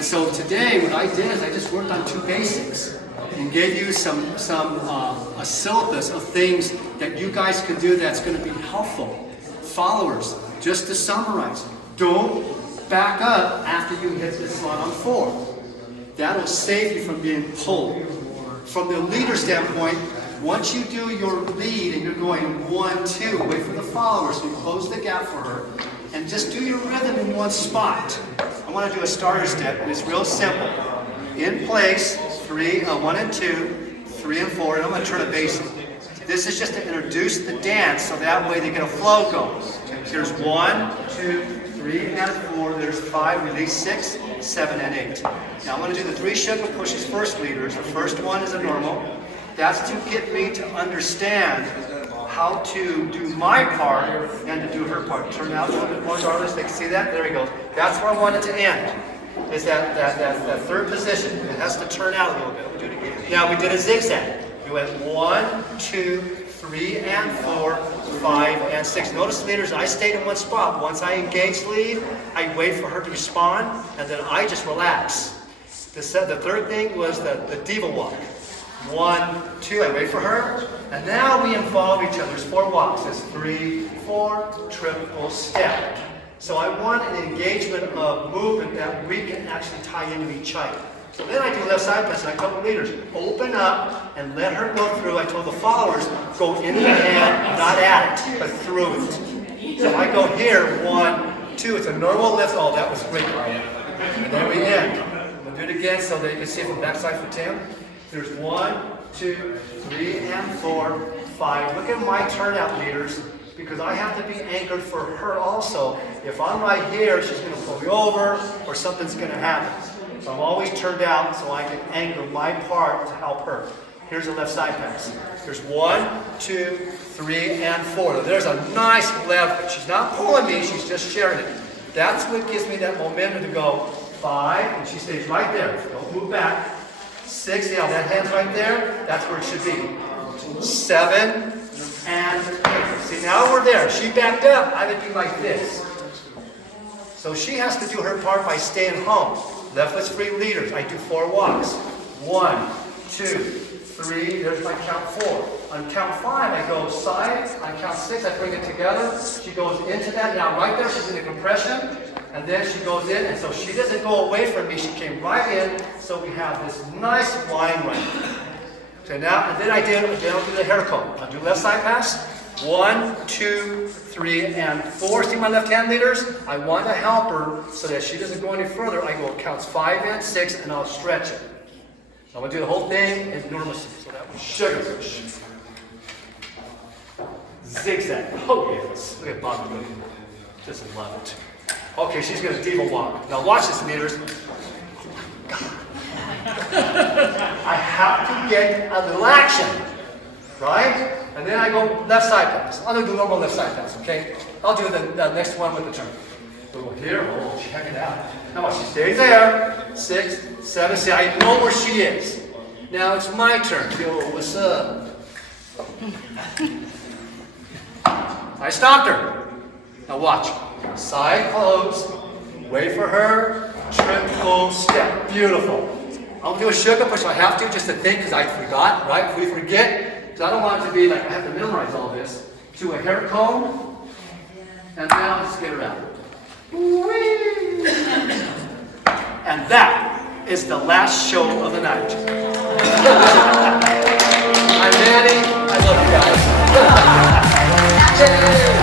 And so today, what I did is I just worked on 2 basics and gave you a syllabus of things that you guys can do that's going to be helpful. Followers, just to summarize, don't back up after you hit this slot on 4. That'll save you from being pulled. From the leader standpoint, once you do your lead and you're going 1, 2, wait for the followers, so you close the gap for her, and just do your rhythm in one spot. I want to do a starter step, and it's real simple. In place, 1 and 2, 3 and 4, and I'm going to turn a basic. This is just to introduce the dance, so that way they get a flow going. Here's 1, 2, 3 and 4, there's 5, release 6, 7 and 8. Now I'm going to do the 3 sugar pushes first leaders. The first one is a normal. That's to get me to understand how to do my part and to do her part. Turn out a little bit more, darling. They can see that? There we go. That's where I want it to end. Is that third position. It has to turn out a little bit. We'll do it again. Now we did a zigzag. You went 1, 2, 3 and 4, 5 and 6. Notice leaders, I stayed in one spot. Once I engage lead, I wait for her to respond, and then I just relax. The third thing was the diva walk. 1, 2, I wait for her, and now we involve each other. There's 4 walks. There's 3, 4, triple step. So I want an engagement of movement that we can actually tie into each other. So then I do left side pass, and I tell the leaders, open up and let her go through. I told the followers, go into the hand, not at it, but through it. So I go here, 1, 2, it's a normal lift. Oh, that was great. And then we end. We'll do it again so that you can see it from the back side for Tim. There's 1, 2, 3 and 4, 5. Look at my turnout, leaders, because I have to be anchored for her also. If I'm right here, she's going to pull me over or something's going to happen. So I'm always turned out so I can anchor my part to help her. Here's a left side pass. There's 1, 2, 3 and 4. Now, there's a nice leverage. She's not pulling me, she's just sharing it. That's what gives me that momentum to go 5, and she stays right there. Don't move back. 6, yeah, that hand's right there. That's where it should be. 7 and 8. See, now we're there. She backed up. I would be like this. So she has to do her part by staying home. Left foot's free leaders. I do 4 walks. 1, 2, 3. There's my count 4. On count 5, I go side. On count 6, I bring it together. She goes into that. Now, right there, she's in a compression. And then she goes in, and so she doesn't go away from me. She came right in, so we have this nice line right here. So now, and then I'll do the hair comb. I'll do left side pass. 1, 2, 3 and 4. See my left hand, leaders? I want to help her so that she doesn't go any further. I go counts 5 and 6, and I'll stretch it. So I'm going to do the whole thing in normalcy. So that was sugar push. Zigzag. Oh, yes. Look at Bobby. Just love it. Okay, she's going to diva walk. Now watch this, leaders. I have to get a little action, right? And then I go left side pass. I'll do the normal left side pass, okay? I'll do the next one with the turn. We'll go here. Oh, check it out. Now watch, she stays there. 6, 7. See, I know where she is. Now it's my turn. Yo, what's up? I stopped her. Now watch. Side close, wait for her, triple step. Beautiful. I'll do a sugar push if I have to, just to think, because I forgot, right? If we forget, because I don't want it to be like I have to memorize all this. Do a hair comb, and now just get her out. Whee! And that is the last show of the night. I'm Manny. I love you guys.